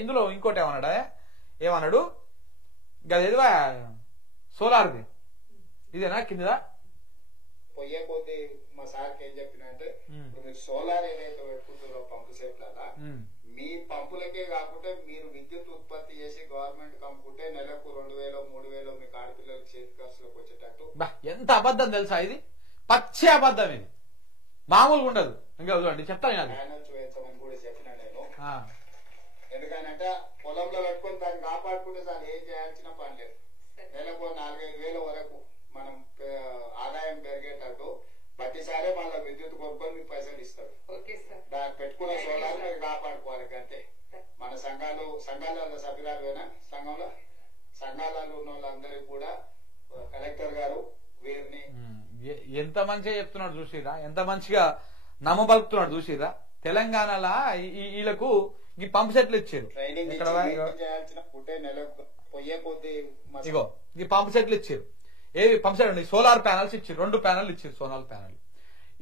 ఇందులో ఇంకోటి ఏమన్నాడా ఏమన్నాడు గదేదివా సోలార్ది ఇదేనా కింద పొయ్యే కొద్ది మా సార్కి ఏం చెప్పినంటే మీరు సోలార్ ఏదైతే పెట్టుకుంటారో పంపు సెట్లలో మీ పంపులకే కాకుండా మీరు విద్యుత్ ఉత్పత్తి చేసి గవర్నమెంట్ కమ్ముకుంటే నెలకు 2000 3000 మీకు ఆడపిల్లలకి చేతి ఖర్చులకు వచ్చేటట్టు. ఎంత అబద్ధం తెలుసా ఇది, పచ్చి అబద్ధం ఇది, మామూలుగా ఉండదు. ఇంకా చూడండి చెప్తాను ప్యానల్స్ వేయించమని కూడా చెప్పినా నేను. ఎందుకనంటే పొలంలో పెట్టుకుని దాన్ని కాపాడుకుంటే దాన్ని ఏం చేయాల్సిన పని లేదు. నెలకు 4-5 వరకు మనం ఆదాయం పెరిగేటట్టు ప్రతిసారి మళ్ళీ విద్యుత్ కొనుక్కొని మీకు పైసలు ఇస్తారు. దాన్ని పెట్టుకున్న సోలార్ మీరు కాపాడుకోవాలి అంతే. మన సంఘాలలో సభ్యురాలువేనా సంఘాలలో ఉన్న వాళ్ళందరికీ కూడా కలెక్టర్ గారు వీరిని ఎంత మంచిగా చెప్తున్నాడు చూసిరా, ఎంత మంచిగా నమ్మబలుపుతున్నాడు చూసిరా. తెలంగాణలో వీళ్ళకు ఈ పంప్ సెట్లు ఇచ్చారు, ఇగో ఈ పంప్ సెట్లు ఇచ్చారు. ఏవి పంప్ సెట్ సోలార్ ప్యానల్స్ ఇచ్చారు, 2 ప్యానల్ ఇచ్చారు సోలార్ ప్యానల్.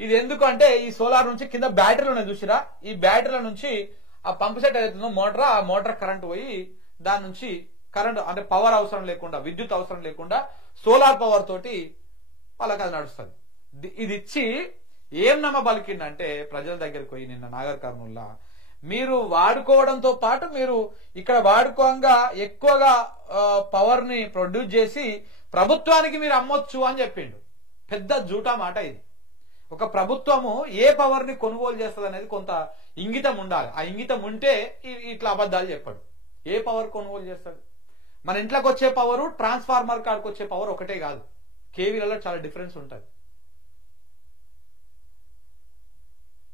ఇది ఎందుకు అంటే ఈ సోలార్ నుంచి కింద బ్యాటరీలు ఉన్నాయి చూసిరా, ఈ బ్యాటరీల నుంచి ఆ పంప్ సెట్ ఏదైతుందో మోటార్, ఆ మోటార్ కరెంట్ పోయి దాని నుంచి కరెంట్ అంటే పవర్ అవసరం లేకుండా, విద్యుత్ అవసరం లేకుండా సోలార్ పవర్ తోటి వాళ్ళకి అది నడుస్తుంది. ఇది ఇచ్చి ఏం నమ్మబలికిందంటే ప్రజల దగ్గరికి పోయి నిన్న నాగర్ కర్నూల్లో మీరు వాడుకోవడంతో పాటు మీరు ఇక్కడ వాడుకోగా ఎక్కువగా పవర్ ని ప్రొడ్యూస్ చేసి ప్రభుత్వానికి మీరు అమ్మొచ్చు అని చెప్పిండు. పెద్ద జూటా మాట ఇది. ఒక ప్రభుత్వము ఏ పవర్ ని కొనుగోలు చేస్తుంది అనేది కొంత ఇంగితం ఉండాలి. ఆ ఇంగితం ఉంటే ఇట్లా అబద్ధాలు చెప్పాడు. ఏ పవర్ కొనుగోలు చేస్తాడు? మన ఇంట్లోకి వచ్చే పవర్ ట్రాన్స్ఫార్మర్ కాడికి వచ్చే పవర్ ఒకటే కాదు, కేవీలలో చాలా డిఫరెన్స్ ఉంటుంది.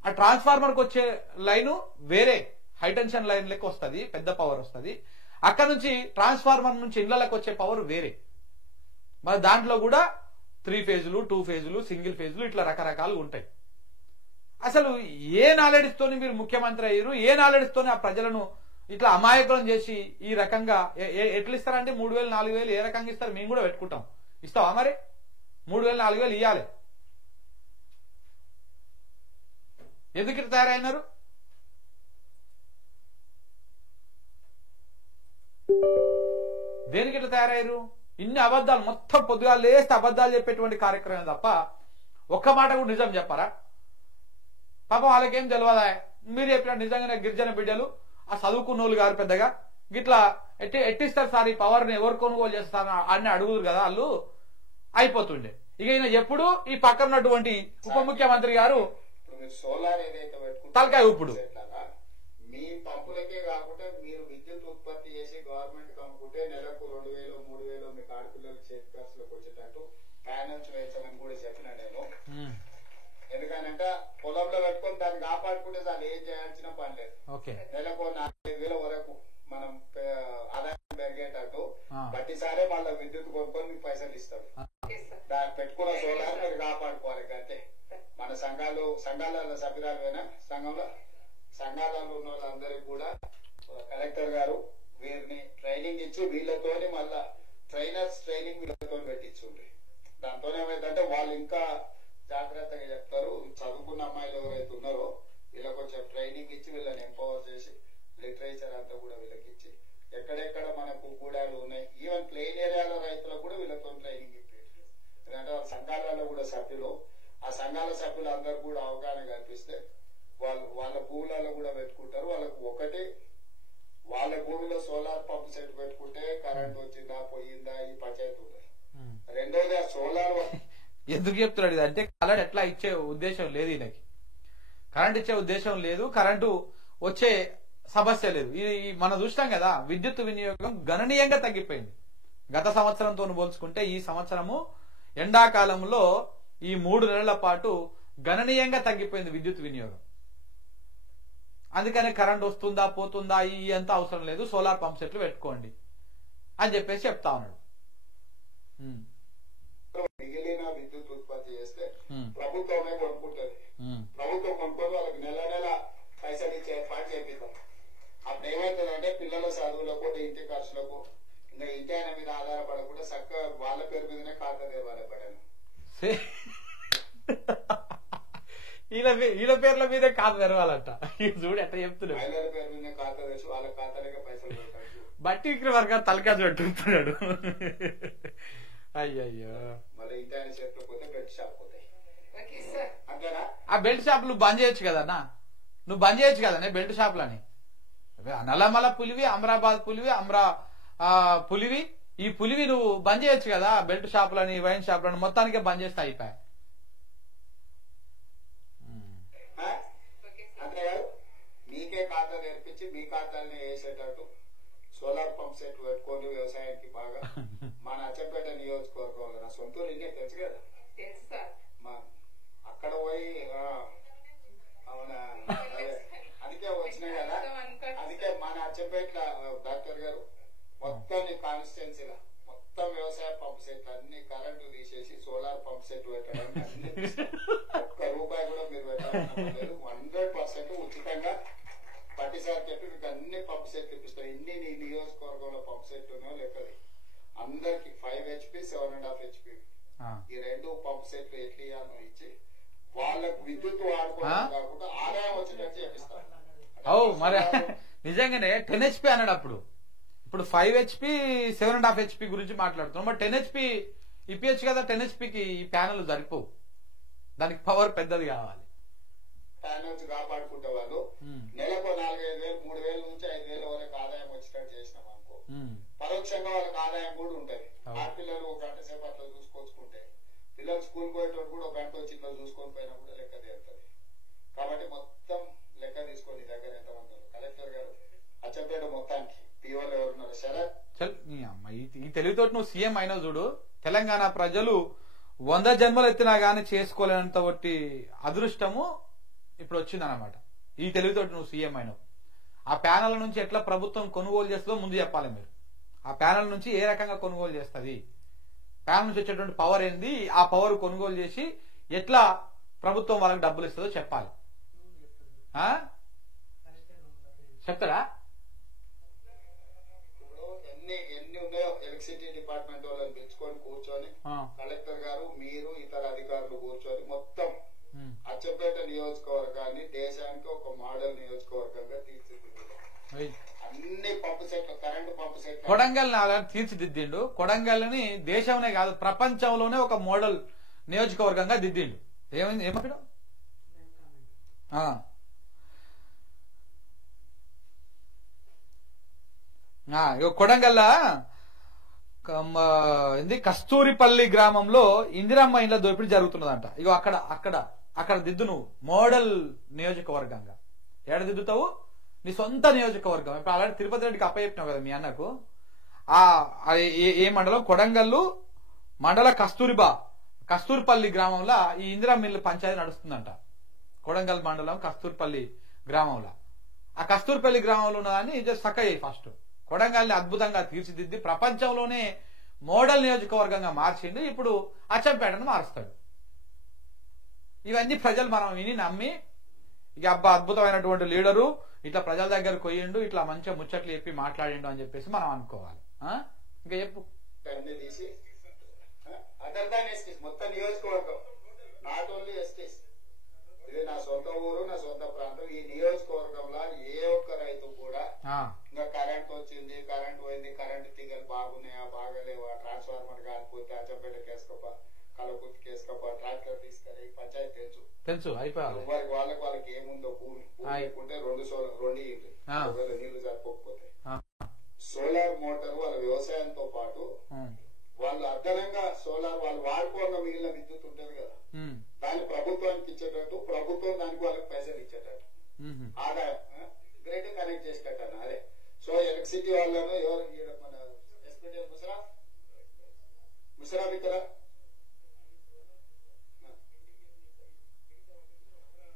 ఆ ట్రాన్స్ఫార్మర్కి వచ్చే లైను వేరే హైటెన్షన్ లైన్ లెక్క వస్తుంది, పెద్ద పవర్ వస్తుంది. అక్కడ నుంచి ట్రాన్స్ఫార్మర్ నుంచి ఇళ్లకి వచ్చే పవర్ వేరే. మరి దాంట్లో కూడా 3 ఫేజులు 2 ఫేజులు సింగిల్ ఫేజులు ఇట్లా రకరకాలు ఉంటాయి. అసలు ఏ నాలెడ్జ్ తోని మీరు ముఖ్యమంత్రి అయ్యారు, ఏ నాలెడ్జ్ తోని ఆ ప్రజలను ఇట్లా అమాయకులను చేసి ఈ రకంగా ఎట్లా ఇస్తారంటే 3000 4000 ఏ రకంగా ఇస్తారు? మేము కూడా పెట్టుకుంటాం. ఇస్తావా మరి? 3000 4000 ఇవ్వాలి. ఎందుకు ఇట్లా తయారైనారు? దేనికి ఇట్లా తయారయ్యారు? ఇన్ని అబద్ధాలు, మొత్తం పొద్దుగా లేస్తే అబద్ధాలు చెప్పేటువంటి కార్యక్రమం తప్ప ఒక్క మాట కూడా నిజం చెప్పారా? పాపం వాళ్ళకేం తెలియదా? మీరు చెప్పిన నిజంగానే గిరిజన బిడ్డలు ఆ చదువుకున్న వాళ్ళు గారు పెద్దగా గిట్లా ఎట్టిస్తారు సార్ ఈ పవర్ ని ఎవరు కొనుగోలు చేస్తారు అని అడుగురు కదా వాళ్ళు, అయిపోతుండే. ఇక ఈయన ఎప్పుడు ఈ పక్కన ఉన్నటువంటి ఉప ముఖ్యమంత్రి గారు సోలార్ ఏదైతే తలకాయ ఇప్పుడు మీ పంపులకే కాకుండా మీరు విద్యుత్ ఉత్పత్తి చేసి గవర్నమెంట్ కమ్ముకుంటే నెలకు 2000 3000 మీకు ఆడపిల్లలకి చేతి ఖర్చులకు వచ్చేటట్టు ప్యానల్స్ వేయించమని కూడా చెప్పినా నేను. ఎందుకనంటే పొలంలో పెట్టుకొని దాన్ని కాపాడుకుంటే దాన్ని ఏం చేయాల్సిన పని లేదు. నెలకు 4-5 వరకు మనం ఆదాయం పెరిగేటట్టు ప్రతిసారి మళ్ళీ విద్యుత్ కొనుక్కొని మీకు పైసలు ఇస్తారు. దాన్ని పెట్టుకున్న సోలార్ మీరు కాపాడుకోవాలి అంతే. మన సంఘాలలో సభ్యురాలువేనా సంఘాలలో ఉన్న వాళ్ళందరికీ కూడా కలెక్టర్ గారు వీరిని ట్రైనింగ్ ఇచ్చి వీళ్ళతోని మళ్ళా ట్రైనర్స్ ట్రైనింగ్ వీళ్ళతో పెట్టించుండ్రి. దాంతో ఏమైందంటే వాళ్ళు ఇంకా జాగ్రత్తగా చెప్తారు. చదువుకున్న అమ్మాయిలు ఎవరైతే ఉన్నారో వీళ్ళకి కొంచెం ట్రైనింగ్ ఇచ్చి వీళ్ళని ఎంపవర్ చేసి లిటరేచర్ అంతా కూడా వీళ్ళకి ఇచ్చి ఎక్కడెక్కడ మనకు గూడాలు ఉన్నాయి, ఈవెన్ ప్లెయిన్ ఏరియాలో రైతులకు కూడా వీళ్ళతో ట్రైనింగ్ ఇప్పించారు. ఎందుకంటే వాళ్ళ సంఘాలలో కూడా సభ్యులు, ఆ సంఘాల సభ్యులు అందరూ కూడా అవగాహన కల్పిస్తే వాళ్ళ భూములలో కూడా పెట్టుకుంటారు. వాళ్ళకు ఒకటి వాళ్ళ భూమిలో సోలార్ పంప్ సెట్ పెట్టుకుంటే కరెంట్ వచ్చిందా పోయిందా ఈ పంచాయతీ ఉంది. రెండోది ఆ సోలార్ ఎందుకు చెప్తున్నాడు ఇది అంటే కరెంట్ ఎట్లా ఇచ్చే ఉద్దేశం లేదు, ఈయనకి కరెంట్ ఇచ్చే ఉద్దేశం లేదు, కరెంటు వచ్చే సమస్య లేదు. ఇది మనం చూస్తాం కదా, విద్యుత్ వినియోగం గణనీయంగా తగ్గిపోయింది గత సంవత్సరంతో పోల్చుకుంటే. ఈ సంవత్సరము ఎండాకాలంలో ఈ 3 నెలల పాటు గణనీయంగా తగ్గిపోయింది విద్యుత్ వినియోగం. అందుకని కరెంట్ వస్తుందా పోతుందా ఈ అంత అవసరం లేదు, సోలార్ పంప్ సెట్లు పెట్టుకోండి అని చెప్పేసి చెప్తా ఉన్నాడు. మిగిలిన విద్యుత్ ఉత్పత్తి చేస్తే ప్రభుత్వమే కొనుక్కుంటది. ప్రభుత్వం కొనుక్కొని వాళ్ళకి నెల పైసలు ఇచ్చే ఏర్పాటు చేపిద్దాం. అప్పుడు ఏమవుతుందంటే పిల్లల చదువులకు ఇంటి ఖర్చులకు ఇంకా ఇంటి ఆయన మీద ఆధారపడకుండా చక్కగా వాళ్ళ పేరు మీదనే ఖాతా తెరవాలి పడాను. వీళ్ళ పేర్ల మీదే ఖాతా తెరవాలంట. చూడు ఎట్లా చెప్తున్నాడు. మహిళల పేరు మీద ఖాతా తెచ్చి వాళ్ళ ఖాతాలకే పైసలు పెట్టారు. బట్టి విక్రమార్క తలకాయ పెట్టుకుంటున్నాడు. అయ్యయ్యో మళ్ళీ ఇంటి ఆయన చేతిలో పోతే బెల్ట్ షాప్ పోతాయి అంతేనా? ఆ బెల్ట్ షాపులు బంద్ చేయొచ్చు కదన్నా, నువ్వు బంద్ చేయొచ్చు కదనే బెల్ట్ షాపులని. నల్లమల పులివి, అమరాబాద్ పులివి, పులివి, ఈ పులివి నువ్వు బంద్ చేయొచ్చు కదా. బెల్ట్ షాపులని, వైన్ షాపులని మొత్తానికే బంద్ చేస్తే అయిపోయా. అంతేకాదు మీకే ఖాతా నేర్పించి మీ ఖాతాలని వేసేటట్టు సోలార్ పంప్ సెట్ పెట్టుకోండి వ్యవసాయానికి బాగా. మన అచ్చంపేట నియోజకవర్గంలో నా సొంతూరు ఇన్నే తెలుసు కదా, అక్కడ పోయి అవునా అందుకే వచ్చినాయి కదా. అందుకే మన అచ్చంపేట డాక్టర్ గారు మొత్తం కాన్స్టిట్యున్సీలో మొత్తం వ్యవసాయ పంప్ సెట్ అన్ని కరెంటు తీసేసి సోలార్ పంప్ సెట్ పెట్టడానికి అన్ని ఒక్క రూపాయి కూడా మీరు పెట్టాలనుకోలేదు. 100% ఉచితంగా పట్టిసారి చెప్పి మీకు అన్ని పంప్ సెట్లు ఇప్పిస్తారు. ఇన్ని నీ నియోజకవర్గంలో పంప్ సెట్లు ఉన్నాయో లెక్కది అందరికి 5 HP 7.5 HP ఈ 2 పంప్ సెట్లు ఎట్లా ఇవ్వాలో ఇచ్చి వాళ్ళకు విద్యుత్ వాడుకోవడం కాకుండా ఆదాయం వచ్చేటట్టు చేపిస్తారు. మరి నిజంగానే 10 HP అన్నాడు అప్పుడు. ఇప్పుడు 5 HP 7.5 HP గురించి మాట్లాడుతున్నాం. మరి 10 HP ఇప్పించచ్చు కదా. 10 HPకి ఈ ప్యానల్ సరిపోవు, దానికి పవర్ పెద్దది కావాలి. ప్యానల్స్ కాపాడుకుంటే వాళ్ళు నెలకు 4,000, 3,000 నుంచి 5,000 వరకు ఆదాయం వచ్చేటట్టు చేసినాం అనుకో, పరోక్షంగా వాళ్ళకి ఆదాయం కూడా ఉంటది. ఆడపిల్లలు ఒక గంట సేపు అట్లా చూసుకొచ్చుకుంటే పిల్లలు స్కూల్ పోయేటప్పుడు కూడా ఒక గంట వచ్చి ఇట్లా చూసుకొని పోయినా కూడా లెక్క తీరుతుంది. కాబట్టి మొత్తం లెక్క తీసుకొని దగ్గర ఎంతమంది కలెక్టర్ గారు అచ్చంపేట మొత్తానికి పీఓలు ఎవరున్నారు శరత్ ఈ తెలివితోటి నువ్వు సీఎం అయినావు చూడు. తెలంగాణ ప్రజలు 100 జన్మలు ఎత్తినా గానీ చేసుకోలేనంత ఒట్టి అదృష్టము ఇప్పుడు వచ్చిందనమాట. ఈ తెలివితోటి నువ్వు సీఎం అయినావు. ఆ ప్యానల్ నుంచి ఎట్లా ప్రభుత్వం కొనుగోలు చేస్తుందో ముందు చెప్పాలి మీరు. ఆ ప్యానల్ నుంచి ఏ రకంగా కొనుగోలు చేస్తుంది, ప్యానల్ నుంచి వచ్చేటువంటి పవర్ ఏంది, ఆ పవర్ కొనుగోలు చేసి ఎట్లా ప్రభుత్వం వాళ్ళకి డబ్బులు ఇస్తుందో చెప్పాలి. చెప్తారా? ఎన్ని ఉన్నాయో ఎలక్ట్రిసిటీ డిపార్ట్మెంట్ వాళ్ళని పిలుచుకొని కూర్చొని కలెక్టర్ గారు మీరు ఇతర అధికారులు కూర్చొని మొత్తం అచ్చంపేట నియోజకవర్గాన్ని దేశానికి ఒక మోడల్ నియోజకవర్గంగా తీర్చిదిద్దారు. అన్ని పంపు సెట్లు కరెంటు పంపు సెట్లు కొడంగల్ తీర్చిదిద్దిండు. కొడంగల్ని దేశంలోనే కాదు ప్రపంచంలోనే ఒక మోడల్ నియోజకవర్గంగా దిద్దిండు. ఏమైంది ఏమన్నా కొడంగల్ కస్తూరిపల్లి గ్రామంలో ఇందిరమ్మ ఇండ్ల దోపిడీ జరుగుతున్నదంట. ఇగో అక్కడ దిద్దు నువ్వు మోడల్ నియోజకవర్గంగా. ఏడ దిద్దుతావు? నీ సొంత నియోజకవర్గం. ఇప్పుడు అలాంటి తిరుపతి రెడ్డికి అప్పచెప్పినావు కదా మీ అన్నకు. ఏ మండలం? కొడంగల్లు మండల కస్తూరిపల్లి గ్రామంలో ఈ ఇందిరమ్మ ఇండ్ల పంచాయతీ నడుస్తుందంట. కొడంగల్ మండలం కస్తూరిపల్లి గ్రామంలో. ఆ కస్తూరిపల్లి గ్రామంలో ఉన్నదాన్ని జస్ట్ సక్కయ్యి ఫస్ట్ కొడంగల్ని అద్భుతంగా తీర్చిదిద్ది ప్రపంచంలోనే మోడల్ నియోజకవర్గంగా మార్చిండు. ఇప్పుడు అచ్చంపేటను మారుస్తాడు. ఇవన్నీ ప్రజలు మనం విని నమ్మి ఇక అబ్బా అద్భుతమైనటువంటి లీడరు, ఇట్లా ప్రజల దగ్గరకు పోయిండు, ఇట్లా మంచిగా ముచ్చట్లు చెప్పి మాట్లాడిండు అని చెప్పేసి మనం అనుకోవాలి. ఇంకా చెప్పు. మొత్తం నియోజకవర్గం నాట్ ఓన్లీ ఎస్టీస్. ఇది నా సొంత ఊరు, నా సొంత ప్రాంతం. ఈ నియోజకవర్గంలో ఏ ఒక్క రైతు కూడా ఇంకా కరెంట్ వచ్చింది, కరెంట్ పోయింది, కరెంట్ తీగలు బాగున్నాయా బాగలేవా, ట్రాన్స్ఫార్మర్ కాలిపోతే అచ్చంపేట కేసుకోపా, కలకుర్తి కేసుకోపా, ట్రాక్టర్ తీసుకెళ్ళి పంచాయతీ తెలుసు అయిపోయి వాళ్ళకి ఏముందో భూమి లేకుంటే 2 ఇండ్లు ఒకవేళ నీళ్లు సరిపోకపోతే సోలార్ మోటార్ వాళ్ళ వ్యవసాయంతో పాటు వాళ్ళు అదనంగా సోలార్ వాళ్ళు వాడుకోవడం మిగిలిన విద్యుత్ ఉంటుంది కదా, దాన్ని ప్రభుత్వానికి ఇచ్చేటట్టు, ప్రభుత్వం దానికి వాళ్ళకి పైసలు ఇచ్చేటట్టు ఆదాయం గ్రేట్ కనెక్ట్ చేసేటట్టు. అదే సో ఎలక్ట్రిసిటీ వాళ్ళను ఎవరు మన ఎస్పీటీ ముషరాఫ్ ఇక్కడ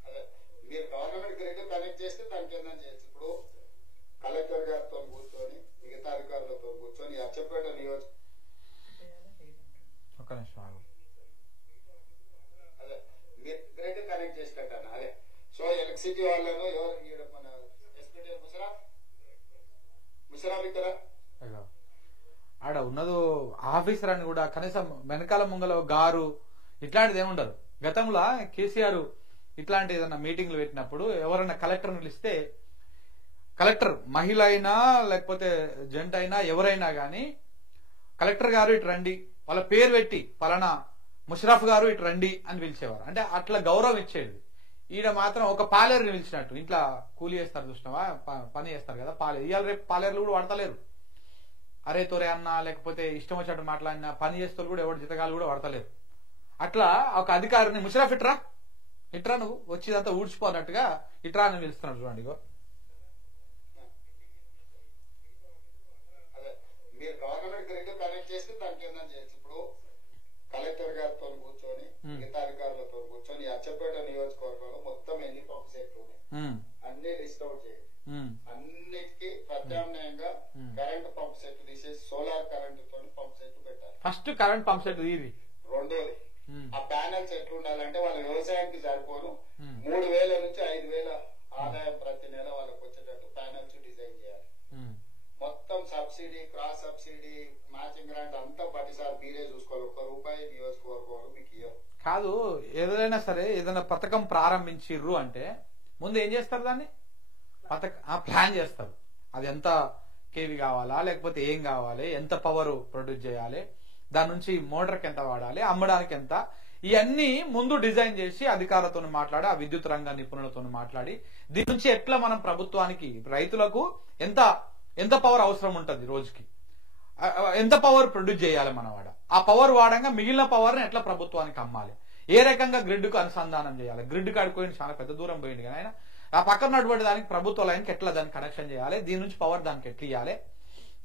అదే మీరు గవర్నమెంట్ గ్రేట్ కనెక్ట్ చేస్తే దానికి ఏదైనా చేయొచ్చు. ఇప్పుడు కలెక్టర్ గారితో కూర్చొని మిగతా అధికారులతో కూర్చొని అచ్చంపేట నియోజక అదే మీరు గ్రేట్ కనెక్ట్ చేసేటట్టు. అదే సో ఎలక్ట్రిసిటీ వాళ్ళను ఎవరు మన ఎస్పీటీ ముషరాఫ్ ఇక్కడ ఆడ ఉన్నదో ఆఫీసర్ అని కూడా కనీసం వెనకాల ముంగల గారు ఇట్లాంటిది ఏముండదు. గతంలో కేసీఆర్ ఇట్లాంటి ఏదైనా మీటింగ్లు పెట్టినప్పుడు ఎవరైనా కలెక్టర్ని పిలిస్తే కలెక్టర్ మహిళ అయినా లేకపోతే జెంట్ అయినా ఎవరైనా గాని కలెక్టర్ గారు ఇటు రండి, వాళ్ళ పేరు పెట్టి పలానా ముషరఫ్ గారు ఇటు రండి అని పిలిచేవారు. అంటే అట్లా గౌరవం ఇచ్చేది. ఈడ మాత్రం ఒక పాలేరుని పిలిచినట్టు, ఇంట్లో కూలి చేస్తారు చూసినావా, పని చేస్తారు కదా పాలేరు, ఇవాళ రేపు పాలేరులు కూడా వాడతలేరు. అరే తోరే అన్న లేకపోతే ఇష్టం వచ్చినట్టు మాట్లాడినా పని చేస్తూ కూడా ఎవరు జీతగాలు కూడా వాడతలేరు. అట్లా ఒక అధికారిని ముషరఫ్ ఇట్రా నువ్వు వచ్చిదంతా ఊడ్చిపోనట్టుగా ఇట్రా అని పిలుస్తున్నాడు చూడండి. ఇగో మీరు గవర్నమెంట్ గ్రిడ్ కనెక్ట్ చేస్తే దానికి ఏందని చేయొచ్చు. ఇప్పుడు కలెక్టర్ గారితో కూర్చొని మిగతా అధికారులతో కూర్చొని అచ్చంపేట నియోజకవర్గంలో మొత్తం ఎన్ని పంప్ సెట్లు ఉన్నాయి అన్ని లిస్ట్ అవుట్ చేయండి. అన్నిటికీ ప్రత్యామ్నాయంగా కరెంట్ పంప్ సెట్ తీసేసి సోలార్ కరెంట్ తోని పంప్ సెట్ పెట్టాలి. ఫస్ట్ కరెంట్ పంప్ సెట్ తీరి. రెండోది ఆ ప్యానల్స్ ఎట్లా ఉండాలంటే వాళ్ళ వ్యవసాయానికి సరిపోను 3,000 నుంచి 5,000 ఆదాయం ప్రతి నెల వాళ్ళకి వచ్చేటట్టు ప్యానల్స్ డిజైన్ చేయాలి. మొత్తం subsidy, cross subsidy, matching grant అంతా ప్రతిసారి మీరే చూసుకోవాలి. ₹1 నియోజకవర్గంలో మీకు ఇవ్వరు. కాదు, ఏదైనా సరే ఏదైనా పథకం ప్రారంభించిర్రు అంటే ముందు ఏం చేస్తారు, దాన్ని ప్లాన్ చేస్తారు. అది ఎంత కేవీ కావాలా, లేకపోతే ఏం కావాలి, ఎంత పవర్ ప్రొడ్యూస్ చేయాలి, దాని నుంచి మోటార్కి ఎంత వాడాలి, అమ్మడానికి ఎంత, ఇవన్నీ ముందు డిజైన్ చేసి అధికారులతో మాట్లాడి ఆ విద్యుత్ రంగ నిపుణులతో మాట్లాడి దీని నుంచి ఎట్లా మనం ప్రభుత్వానికి రైతులకు ఎంత పవర్ అవసరం ఉంటుంది, రోజుకి ఎంత పవర్ ప్రొడ్యూస్ చేయాలి మన వాడ, ఆ పవర్ వాడంగా మిగిలిన పవర్ ని ఎట్లా ప్రభుత్వానికి అమ్మాలి, ఏ రకంగా గ్రిడ్ కు అనుసంధానం చేయాలి. గ్రిడ్ కాడిపోయింది చాలా పెద్ద దూరం పోయింది కానీ ఆయన ఆ పక్కన ఉన్నటువంటి దానికి ప్రభుత్వ లైన్కి ఎట్లా దాన్ని కనెక్షన్ చేయాలి, దీని నుంచి పవర్ దానికి ఎట్లా ఇవ్వాలి,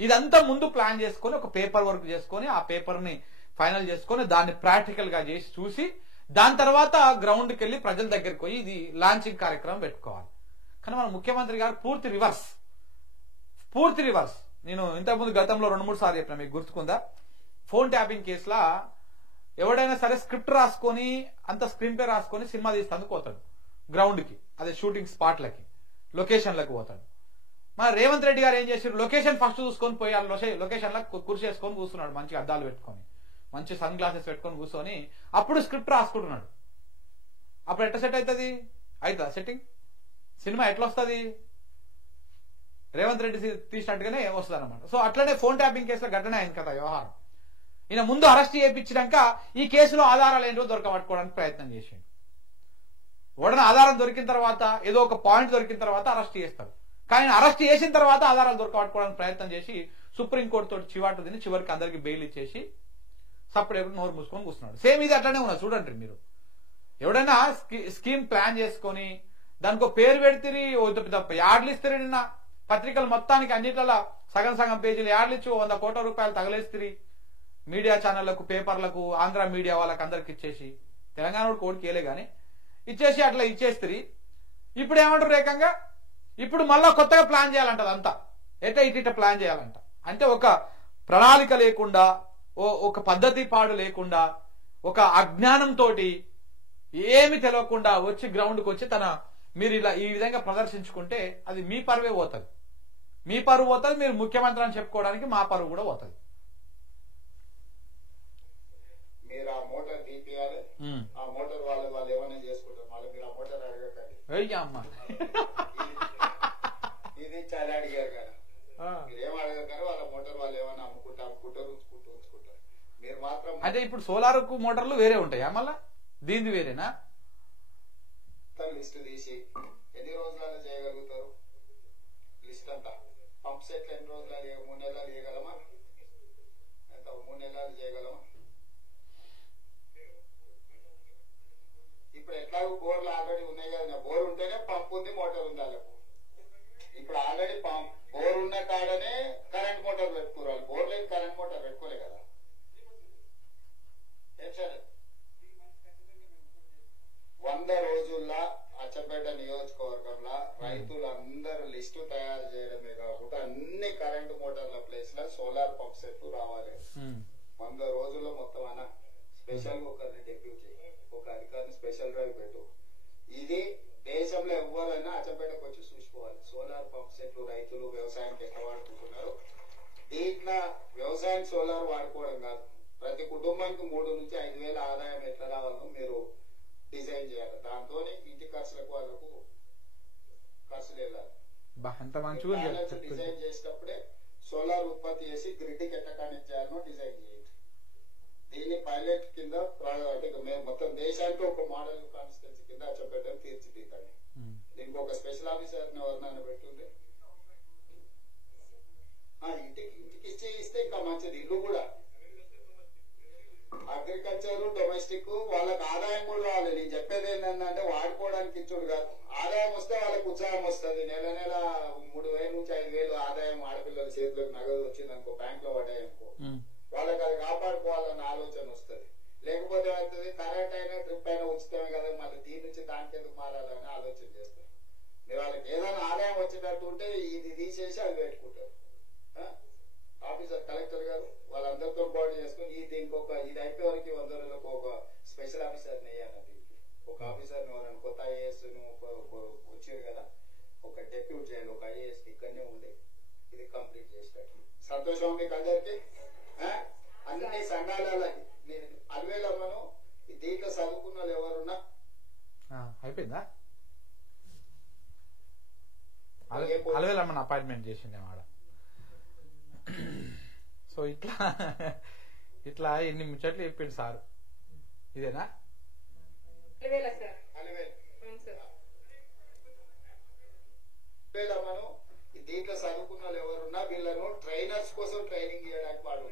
ఇదంతా ముందు ప్లాన్ చేసుకుని ఒక పేపర్ వర్క్ చేసుకుని ఆ పేపర్ ని ఫైనల్ చేసుకుని దాన్ని ప్రాక్టికల్ గా చేసి చూసి దాని తర్వాత గ్రౌండ్కి వెళ్లి ప్రజల దగ్గరికి పోయి ఇది లాంచింగ్ కార్యక్రమం పెట్టుకోవాలి. కానీ మన ముఖ్యమంత్రి గారు పూర్తి రివర్స్. నేను ఇంతకుముందు గతంలో 2-3 సార్లు చెప్పిన, మీకు గుర్తుకుందా, ఫోన్ ట్యాపింగ్ కేసులా ఎవడైనా సరే స్క్రిప్ట్ రాసుకొని అంత స్క్రీన్ ప్లే రాసుకొని సినిమా తీస్తానికి పోతాడు గ్రౌండ్ కి, అదే షూటింగ్ స్పాట్లకి, లొకేషన్లకు పోతాడు. మన రేవంత్ రెడ్డి గారు ఏం చేశారు, లొకేషన్ ఫస్ట్ చూసుకొని పోయి లొకేషన్ లా కుర్చీ వేసుకొని కూర్చున్నాడు, మంచి అద్దాలు పెట్టుకొని మంచి సన్ గ్లాసెస్ పెట్టుకొని కూర్చొని అప్పుడు స్క్రిప్ట్ రాసుకుంటున్నాడు. అప్పుడు ఎట్లా సెట్ అవుతుంది, అవుతుందా సెట్టింగ్, సినిమా ఎట్లా వస్తుంది, రేవంత్ రెడ్డి తీసినట్టుగానే వస్తుంది అనమాట. సో అట్లనే ఫోన్ ట్యాపింగ్ కేసులో ఘటన అయింది కదా వ్యవహారం. ఈయన ముందు అరెస్ట్ చేయించాక ఈ కేసులో ఆధారాలు ఏంటో దొరకబట్టుకోవడానికి ప్రయత్నం చేసిండు. ఓడన ఆధారం దొరికిన తర్వాత ఏదో ఒక పాయింట్ దొరికిన తర్వాత అరెస్ట్ చేస్తారు, కానీ అరెస్ట్ చేసిన తర్వాత ఆధారాలు దొరకబట్టుకోవడానికి ప్రయత్నం చేసి సుప్రీంకోర్టు తోటి చివాటు తిని చివరికి అందరికి బెయిల్ ఇచ్చేసి సపరేట్ నోరు మూసుకొని కూర్చున్నాడు. సేమ్ ఇది అట్లనే ఉన్నది చూడండి. మీరు ఎవడైనా స్కీమ్ ప్లాన్ చేసుకొని దానికి ఒక పేరు పెడితే యాడ్లు ఇస్తారు, నిన్న పత్రికలు మొత్తానికి అన్నిట్లలో సగం పేజీలు యాడ్లు ఇచ్చి ₹100 కోట్ల తగలేస్తారు మీడియా ఛానళ్లకు, పేపర్లకు, ఆంధ్ర మీడియా వాళ్ళకి అందరికి ఇచ్చేసి, తెలంగాణ కోడికి వేయలే గాని ఇచ్చేసి అట్లా ఇచ్చేస్తారు. ఇప్పుడు ఏమంటారు ఏకంగా, ఇప్పుడు మళ్ళా కొత్తగా ప్లాన్ చేయాలంట, అదంతా ఇట్లా ప్లాన్ చేయాలంట. అంటే ఒక ప్రణాళిక లేకుండా, ఒక పద్ధతి పాడు లేకుండా, ఒక అజ్ఞానంతో ఏమి తెలియకుండా వచ్చి గ్రౌండ్కి వచ్చి మీరు ఇలా ఈ విధంగా ప్రదర్శించుకుంటే అది మీ పరువే పోతుంది, మీరు ముఖ్యమంత్రి అని చెప్పుకోవడానికి మా పరువు కూడా పోతుంది. మీరు ఆ మోటార్ తీపియాలి, ఆ మోటార్ వాళ్ళు ఏమైనా చేసుకుంటారు, మళ్ళీ మీరు ఆ మోటార్ అడగకండి. అమ్మా ఇది చాలా అడిగారు కదా, మీరు ఏం అడగకారు, వాళ్ళ మోటార్ వాళ్ళు ఏమైనా అమ్ముకుంటారు, ఉంచుకుంటారు. మీరు మాత్రం అంటే ఇప్పుడు సోలార్ మోటార్లు వేరే ఉంటాయా, మళ్ళా దీనిది వేరేనా? లిస్ట్ తీసి ఎన్ని రోజులలో చేయగలుగుతారు లిస్ట్ అంతా, పంప్ సెట్లు ఎన్ని రోజులు 3 నెలలు చేయగలమా, ఎంత 3 నెలలు చేయగలమా? ఇప్పుడు ఎట్లాగో బోర్లు ఆల్రెడీ ఉన్నాయి కదా, బోర్ ఉంటేనే పంప్ ఉంది, మోటార్ ఉంది వాళ్ళకు. ఇప్పుడు ఆల్రెడీ బోర్ ఉన్న కాడనే కరెంట్ మోటార్ పెట్టుకోవాలి, బోర్ లేని కరెంట్ మోటార్ పెట్టుకోలే కదా. ఏం సరే 100 రోజుల్లో అచ్చంపేట నియోజకవర్గంలో రైతులందరూ లిస్టు తయారు చేయడమే కాకుండా అన్ని కరెంటు మోటార్ల ప్లేస్ లో సోలార్ పంప్ సెట్ రావాలి. 100 రోజుల్లో మొత్తం అన్న స్పెషల్ ఒకరిని డెప్యూట్ చేయి, ఒక అధికారిని స్పెషల్ డ్రైవ్ పెట్టు. ఇది దేశంలో ఎవరైనా అచ్చంపేటకు వచ్చి చూసుకోవాలి, సోలార్ పంప్ సెట్లు రైతులు వ్యవసాయానికి ఎట్లా వాడుకుంటున్నారు. దీంట్లో వ్యవసాయం సోలార్ వాడుకోవడం కాదు, ప్రతి కుటుంబానికి 3 నుంచి 5 వేల ఆదాయం ఎట్లా రావాలో మీరు డిజైన్ చేయాలి. దాంతో ఇంటి ఖర్చులకు వాళ్ళకు ఖర్చులు వెళ్ళాలి. ఎంత మంచిగా డిజైన్ చేసేటప్పుడే సోలార్ ఉత్పత్తి చేసి గ్రిడ్ కి ఎట్లా కనెక్ట్ చేయాలో డిజైన్ చేయండి. దీన్ని పైలట్ కింద మేము మొత్తం దేశానికి ఒక మోడల్ కాన్స్టిట్యున్సీ కింద అచ్చంపేటని తీర్చిదిద్దండి. దీనికి ఒక స్పెషల్ ఆఫీసర్ ఎవరినైనా పెట్టుండే ఇంటికి ఇస్తే ఇంకా మంచిది. ఇల్లు కూడా అగ్రికల్చర్ డొమెస్టిక్ వాళ్ళకి ఆదాయం కూడా రావాలి. నేను చెప్పేది ఏంటంటే వాడుకోవడానికి ఇచ్చుడు కాదు, ఆదాయం వస్తే వాళ్ళకి ఉత్సాహం వస్తుంది. నెల 3,000 నుంచి 5,000 ఆదాయం ఆడపిల్లల చేతులకు నగదు వచ్చింది అనుకో, బ్యాంక్ లో పడ్డాయనుకో, వాళ్ళకి అది కాపాడుకోవాలన్న ఆలోచన వస్తుంది. లేకపోతే ఏమవుతుంది, కరెంట్ అయినా ట్రిప్ అయినా ఉచితమే కదా, మళ్ళీ దీని నుంచి దానికి ఎందుకు మారాలని ఆలోచన చేస్తారు. మీరు వాళ్ళకి ఏదైనా ఆదాయం వచ్చేటట్టు ఉంటే ఇది తీసేసి అవి పెట్టుకుంటారు. ఆఫీసర్ కలెక్టర్ గారు వాళ్ళందరితో బాడీ చేసుకుని దీనికి ఇది అయిపోయే వరకు 100 రోజులకు ఒక స్పెషల్ ఆఫీసర్ వేయాలి. దీనికి ఒక ఆఫీసర్ కొత్త ఐఏఎస్ వచ్చారు కదా, ఒక డెప్యూట్ చేయాలి, ఒక ఐఏఎస్ ఇక్కడనే ఉండి ఇది కంప్లీట్ చేసినట్టు. సంతోషం మీకు అందరికి. అన్ని సంఘాల అలవేలమ్మను దీంట్లో చదువుకున్న వాళ్ళు ఎవరున్నా అయిపోయిందా? అలవేలమ్మను అపాయింట్మెంట్ చేసిండే వాడ. సో ఇట్లా ఇన్ని ముచ్చట్లు చెప్పిండు సార్. ఇదేనా అలవేలమ్మను దీంట్లో చదువుకున్న వాళ్ళు ఎవరున్నా వీళ్ళను ట్రైనర్స్ కోసం ట్రైనింగ్ చేయడానికి వాడు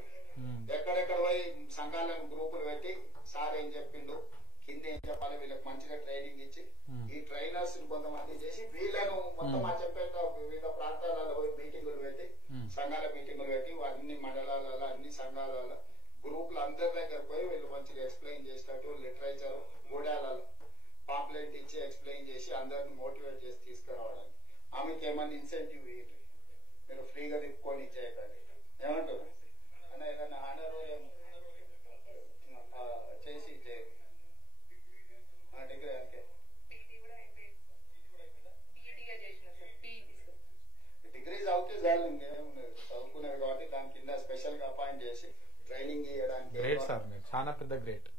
ఎక్కడెక్కడ పోయి సంఘాలను గ్రూపులు పెట్టి సార్ ఏం చెప్పిండు, కింద ఏం చెప్పాలి, వీళ్ళకి మంచిగా ట్రైనింగ్ ఇచ్చి ఈ ట్రైనర్స్ కొంతమంది చేసి వీళ్ళను మొత్తం చెప్పేట వివిధ ప్రాంతాలలో పోయి మీటింగులు పెట్టి, సంఘాల మీటింగులు పెట్టి అన్ని మండలాలలో అన్ని సంఘాలలో గ్రూపులు అందరి దగ్గర పోయి వీళ్ళు మంచిగా ఎక్స్ప్లెయిన్ చేసేటట్టు లిటరేచర్ గూడాలలో పాంప్లెట్ ఇచ్చి ఎక్స్ప్లెయిన్ చేసి అందరిని మోటివేట్ చేసి తీసుకురావడానికి. ఆమెకి ఏమన్నా ఇన్సెంటివ్ ఇవ్వండి, మీరు ఫ్రీగా తిప్పుకొని చేయకండి. ఏమంటారు అన్న, ఏదన్నా ఆనర్ చేసి డిగ్రీ అంతే డిగ్రీ చదివితే చాలు, ఇంకేమున్నది చదువుకునేది కాబట్టి దాని కింద స్పెషల్ గా అపాయింట్ చేసి ట్రైనింగ్ ఇవ్వడానికి. గ్రేట్ సార్, మీరు చాలా పెద్ద గ్రేట్.